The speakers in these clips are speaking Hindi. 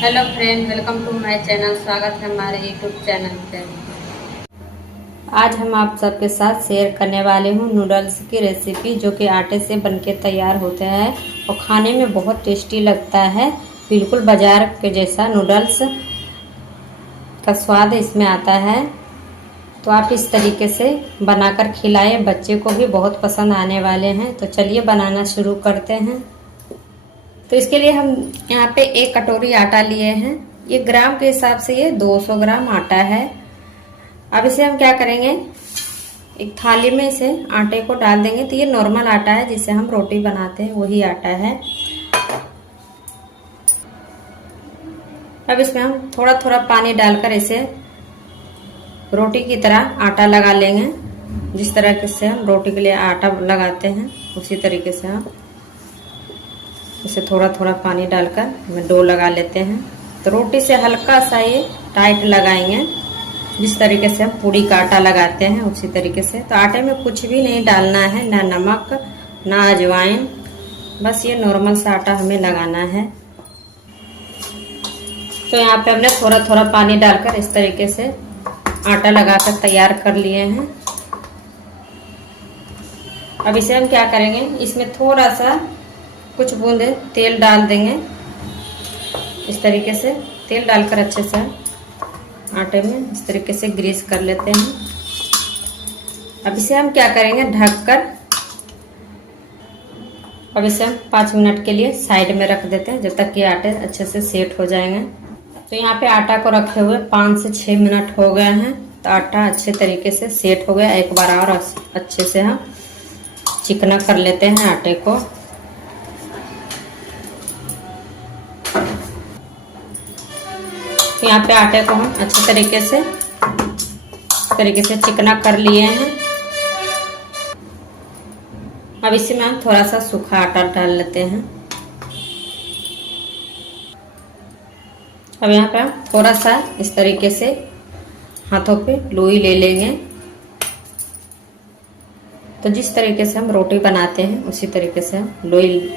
Hello friend, welcome to my channel. स्वागत है हमारे यूट्यूब चैनल पे। आज हम आप सबके साथ शेयर करने वाले हूँ नूडल्स की रेसिपी, जो कि आटे से बनके तैयार होते हैं और खाने में बहुत टेस्टी लगता है। बिल्कुल बाजार के जैसा नूडल्स का स्वाद इसमें आता है। तो आप इस तरीके से बनाकर खिलाएं, बच्चे को भी बहुत पसंद आने वाले हैं। तो चलिए बनाना शुरू करते हैं। तो इसके लिए हम यहाँ पे 1 कटोरी आटा लिए हैं। ये ग्राम के हिसाब से ये 200 ग्राम आटा है। अब इसे हम क्या करेंगे, एक थाली में इसे आटे को डाल देंगे। तो ये नॉर्मल आटा है जिससे हम रोटी बनाते हैं, वही आटा है। अब इसमें हम थोड़ा थोड़ा पानी डालकर इसे रोटी की तरह आटा लगा लेंगे। जिस तरह से हम रोटी के लिए आटा लगाते हैं उसी तरीके से हम इसे थोड़ा थोड़ा पानी डालकर डो लगा लेते हैं। तो रोटी से हल्का सा ये टाइट लगाएंगे, जिस तरीके से हम पूड़ी का आटा लगाते हैं उसी तरीके से। तो आटे में कुछ भी नहीं डालना है, ना नमक ना अजवाइन, बस ये नॉर्मल सा आटा हमें लगाना है। तो यहाँ पे हमने थोड़ा थोड़ा पानी डालकर इस तरीके से आटा लगाकर तैयार कर लिए हैं। अब इसे हम क्या करेंगे, इसमें थोड़ा सा कुछ बूंदे तेल डाल देंगे। इस तरीके से तेल डालकर अच्छे से आटे में इस तरीके से ग्रीस कर लेते हैं। अब इसे हम क्या करेंगे, ढककर अब इसे हम 5 मिनट के लिए साइड में रख देते हैं, जब तक कि आटे अच्छे से सेट हो जाएंगे। तो यहाँ पे आटा को रखे हुए 5 से 6 मिनट हो गए हैं। तो आटा अच्छे तरीके से सेट हो गया। एक बार और अच्छे से हम चिकना कर लेते हैं आटे को। तो यहाँ पे आटे को हम अच्छे तरीके से चिकना कर लिए हैं। अब इसी में हम थोड़ा सा सूखा आटा डाल लेते हैं। अब यहाँ पे हम थोड़ा सा इस तरीके से हाथों पे लोई ले लेंगे। तो जिस तरीके से हम रोटी बनाते हैं उसी तरीके से हम लोई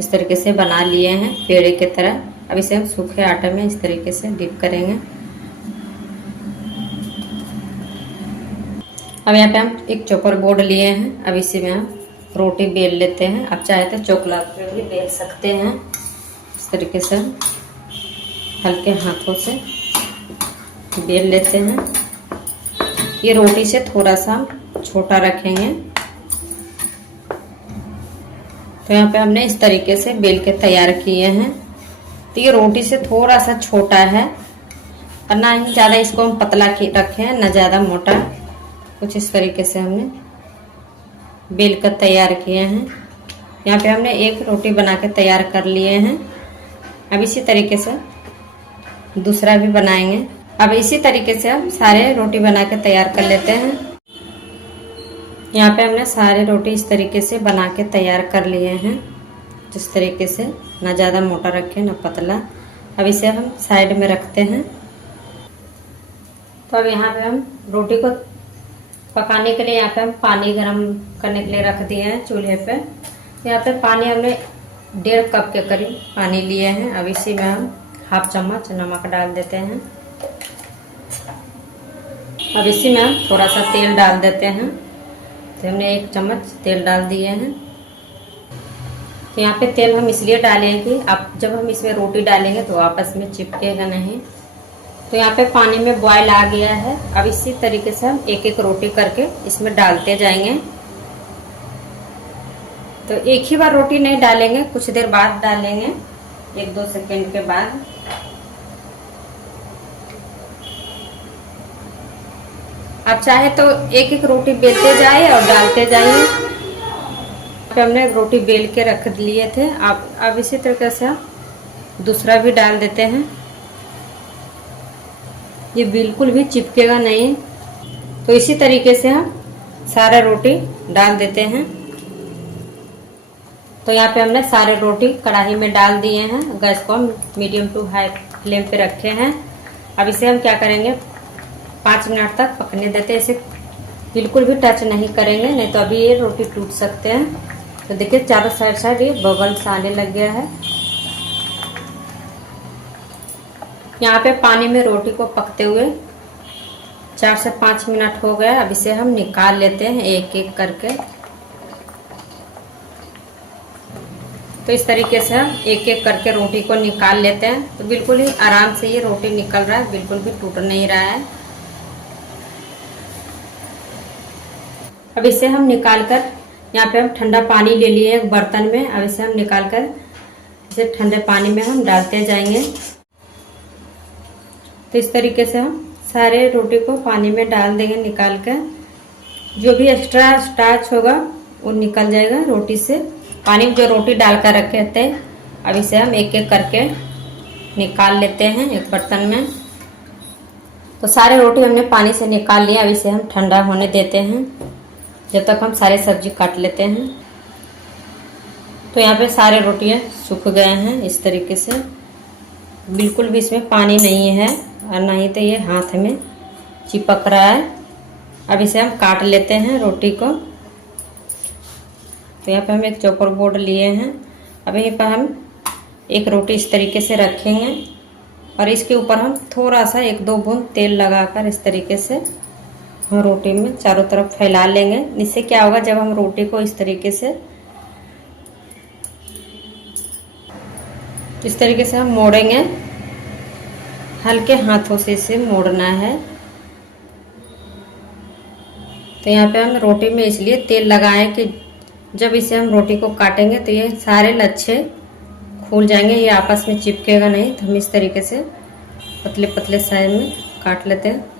इस तरीके से बना लिए हैं, पेड़े की तरह। अब इसे हम सूखे आटे में इस तरीके से डिप करेंगे। अब यहाँ पे हम एक चॉपर बोर्ड लिए हैं। अब इसी में हम रोटी बेल लेते हैं। आप चाहे तो चोकला पे भी बेल सकते हैं। इस तरीके से हल्के हाथों से बेल लेते हैं। ये रोटी से थोड़ा सा छोटा रखेंगे। तो यहाँ पे हमने इस तरीके से बेल के तैयार किए हैं। तो ये रोटी से थोड़ा सा छोटा है, और ना ही ज़्यादा इसको हम पतला रखे हैं, ना ज़्यादा मोटा। कुछ इस तरीके से हमने बेल कर तैयार किए हैं। यहाँ पे हमने एक रोटी बना के तैयार कर लिए हैं। अब इसी तरीके से दूसरा भी बनाएंगे। अब इसी तरीके से हम सारे रोटी बना के तैयार कर लेते हैं। यहाँ पे हमने सारे रोटी इस तरीके से बना के तैयार कर लिए हैं, जिस तरीके से ना ज़्यादा मोटा रखें ना पतला। अब इसे हम साइड में रखते हैं। तो अब यहाँ पे हम रोटी को पकाने के लिए यहाँ पे हम पानी गरम करने के लिए रख दिए हैं चूल्हे पे। यहाँ पे पानी हमने 1.5 कप के करीब पानी लिए हैं। अब इसी में हम 1/2 चम्मच नमक डाल देते हैं। अब इसी में हम थोड़ा सा तेल डाल देते हैं। तो हमने 1 चम्मच तेल डाल दिए हैं। तो यहाँ पे तेल हम इसलिए डालें कि अब जब हम इसमें रोटी डालेंगे तो आपस में चिपकेगा नहीं। तो यहाँ पे पानी में बॉयल आ गया है। अब इसी तरीके से हम एक एक रोटी करके इसमें डालते जाएंगे। तो एक ही बार रोटी नहीं डालेंगे, कुछ देर बाद डालेंगे, 1-2 सेकेंड के बाद। आप चाहे तो एक एक रोटी बेलते जाइए और डालते जाइए। हमने रोटी बेल के रख लिए थे। अब इसी तरीके से दूसरा भी डाल देते हैं। ये बिल्कुल भी चिपकेगा नहीं। तो इसी तरीके से हम सारा रोटी डाल देते हैं। तो यहाँ पे हमने सारे रोटी कढ़ाई में डाल दिए हैं। गैस को हम मीडियम टू हाई फ्लेम पे रखे हैं। अब इसे हम क्या करेंगे, 5 मिनट तक पकने देते हैं। इसे बिल्कुल भी टच नहीं करेंगे, नहीं तो अभी ये रोटी टूट सकते हैं। तो देखिए चारों साइड ये बबल्स आने लग गया है। यहाँ पे पानी में रोटी को पकते हुए 4 से 5 मिनट हो गया। अब इसे हम निकाल लेते हैं एक एक करके। तो इस तरीके से हम एक एक करके रोटी को निकाल लेते हैं। तो बिल्कुल ही आराम से ये रोटी निकल रहा है, बिल्कुल भी टूट नहीं रहा है। अब इसे हम निकाल कर, यहाँ पे हम ठंडा पानी ले लिए एक बर्तन में। अब इसे हम निकाल कर इसे ठंडे पानी में हम डालते जाएंगे। तो इस तरीके से हम सारे रोटी को पानी में डाल देंगे निकाल कर। जो भी एक्स्ट्रा स्टार्च होगा वो निकल जाएगा रोटी से। पानी में जो रोटी डालकर रखे थे, अब इसे हम एक एक करके निकाल लेते हैं एक बर्तन में। तो सारे रोटी हमने पानी से निकाल लिया। अब इसे हम ठंडा होने देते हैं जब तक हम सारे सब्जी काट लेते हैं। तो यहाँ पे सारे रोटियाँ सूख गए हैं इस तरीके से, बिल्कुल भी इसमें पानी नहीं है और नहीं तो ये हाथ में चिपक रहा है। अब इसे हम काट लेते हैं रोटी को। तो यहाँ पे हम एक चॉपर बोर्ड लिए हैं। अब यहीं पर हम एक रोटी इस तरीके से रखेंगे और इसके ऊपर हम थोड़ा सा 1-2 बूंद तेल लगाकर इस तरीके से हम रोटी में चारों तरफ फैला लेंगे। इससे क्या होगा, जब हम रोटी को इस तरीके से हम मोड़ेंगे, हल्के हाथों से इसे मोड़ना है। तो यहाँ पे हम रोटी में इसलिए तेल लगाएं कि जब इसे हम रोटी को काटेंगे तो ये सारे लच्छे खुल जाएंगे, ये आपस में चिपकेगा नहीं। तो हम इस तरीके से पतले पतले साइज में काट लेते हैं।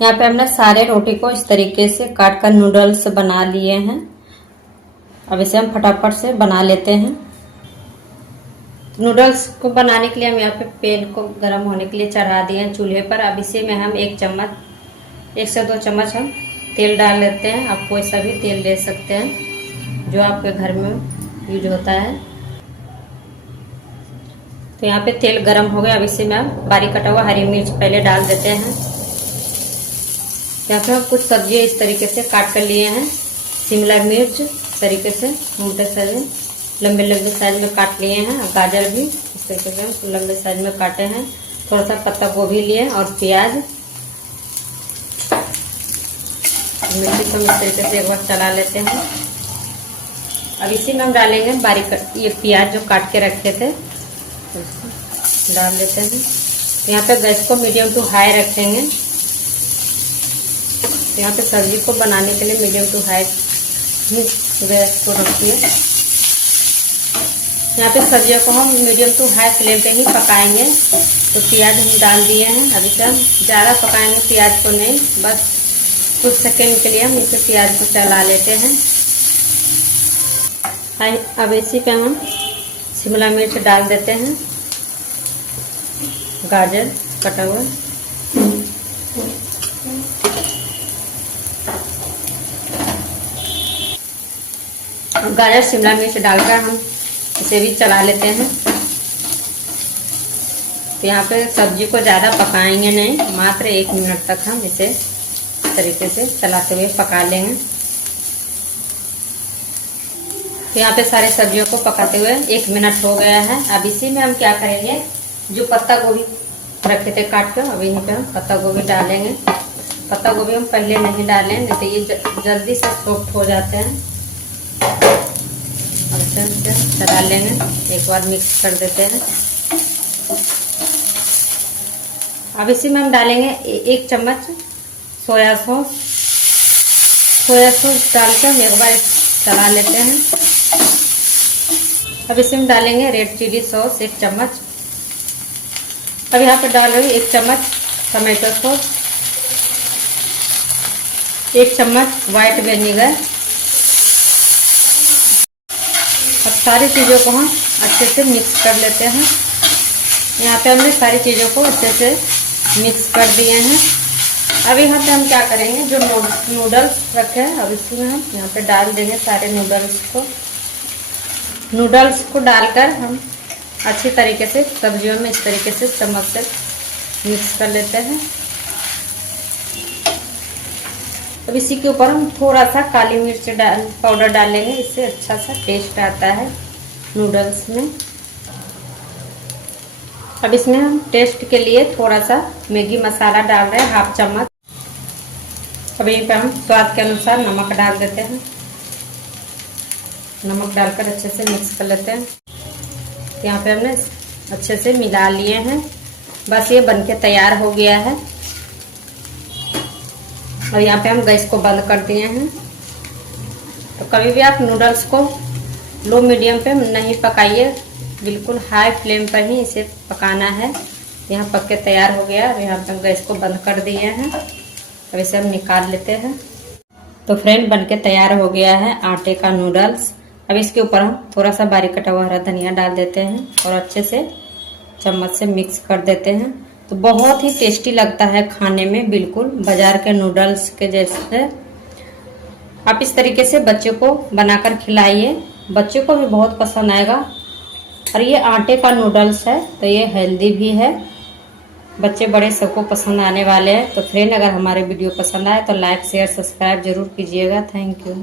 यहाँ पे हमने सारे रोटी को इस तरीके से काट कर नूडल्स बना लिए हैं। अब इसे हम फटाफट से बना लेते हैं। नूडल्स को बनाने के लिए हम यहाँ पे पैन को गर्म होने के लिए चढ़ा दिए हैं चूल्हे पर। अब इसे में हम 1 से 2 चम्मच हम तेल डाल लेते हैं। आप कोई सा भी तेल ले सकते हैं जो आपके घर में यूज होता है। तो यहाँ पे तेल गर्म हो गया। अब इसे में हम बारीक कटा हुआ हरी मिर्च पहले डाल देते हैं। यहाँ पे हम कुछ सब्जियाँ इस तरीके से काट कर लिए हैं। शिमला मिर्च इस तरीके से मोटे साइज में लंबे साइज में काट लिए हैं। गाजर भी इस तरीके से हम लंबे साइज में काटे हैं। थोड़ा सा पत्ता गोभी लिए और प्याज, मिर्ची को इस तरीके से एक बार चला लेते हैं। अब इसी में हम डालेंगे बारीक ये प्याज जो काट के रखे थे, डाल देते हैं। यहाँ पे गैस को मीडियम टू हाई रखेंगे। तो यहाँ पे सब्जी को बनाने के लिए मीडियम टू हाई गैस को रखिए। यहाँ पे सब्जियों को हम मीडियम टू हाई फ्लेम पे ही पकाएंगे। तो प्याज हम डाल दिए हैं। अभी से हम ज़्यादा पकाएंगे प्याज को नहीं, बस कुछ सेकंड के लिए हम इसे प्याज को चला लेते हैं। अब इसी पे हम शिमला मिर्च डाल देते हैं, गाजर कटा हुआ, गाजर शिमला मिर्च डालकर हम इसे भी चला लेते हैं। तो यहाँ पे सब्जी को ज़्यादा पकाएंगे नहीं, मात्र 1 मिनट तक हम इसे इस तरीके से चलाते हुए पका लेंगे। तो यहाँ पे सारे सब्जियों को पकाते हुए 1 मिनट हो गया है। अब इसी में हम क्या करेंगे, जो पत्ता गोभी रखे थे काट कर, अभी यहाँ पे हम पत्ता गोभी डालेंगे। पत्ता गोभी हम पहले नहीं डालें, नहीं तो ये जल्दी से सॉफ्ट हो जाते हैं। इसे डाल लेंगे, एक बार मिक्स कर देते हैं। अब इसी में हम डालेंगे 1 चम्मच सोया सॉस डालकर हम एक बार चला लेते हैं। अब इसमें डालेंगे रेड चिली सॉस 1 चम्मच। अब यहाँ पर डाल रही 1 चम्मच टमाटो सॉस, 1 चम्मच वाइट विनेगर। अब सारी चीज़ों को हम अच्छे से मिक्स कर लेते हैं। यहाँ पे हमने सारी चीज़ों को अच्छे से मिक्स कर दिए हैं। अब यहाँ पे हम क्या करेंगे, जो नूडल्स रखे हैं अब इसमें हम यहाँ पे डाल देंगे सारे नूडल्स को डालकर हम अच्छी तरीके से सब्जियों में इस तरीके से चम्मच से मिक्स कर लेते हैं। तो अब इसी के ऊपर हम थोड़ा सा काली मिर्च पाउडर डालेंगे, इससे अच्छा सा टेस्ट आता है नूडल्स में। अब इसमें हम टेस्ट के लिए थोड़ा सा मैगी मसाला डाल रहे हैं, हाफ चम्मच। अब यहीं पे हम स्वाद के अनुसार नमक डाल देते हैं। नमक डालकर अच्छे से मिक्स कर लेते हैं। यहाँ पे हमने अच्छे से मिला लिए हैं, बस ये बनके तैयार हो गया है। और यहाँ पे हम गैस को बंद कर दिए हैं। तो कभी भी आप नूडल्स को लो मीडियम पे नहीं पकाइए, बिल्कुल हाई फ्लेम पर ही इसे पकाना है। यहाँ पक के तैयार हो गया और यहाँ पे हम गैस को बंद कर दिए हैं। अब इसे हम निकाल लेते हैं। तो फ्रेंड बनके तैयार हो गया है आटे का नूडल्स। अब इसके ऊपर हम थोड़ा सा बारीक कटा हुआ हरा धनिया डाल देते हैं और अच्छे से चम्मच से मिक्स कर देते हैं। तो बहुत ही टेस्टी लगता है खाने में, बिल्कुल बाजार के नूडल्स के जैसे। आप इस तरीके से बच्चे को बनाकर खिलाइए, बच्चे को भी बहुत पसंद आएगा। और ये आटे का नूडल्स है तो ये हेल्दी भी है, बच्चे बड़े सबको पसंद आने वाले हैं। तो फ्रेंड अगर हमारे वीडियो पसंद आए तो लाइक शेयर सब्सक्राइब जरूर कीजिएगा। Thank you.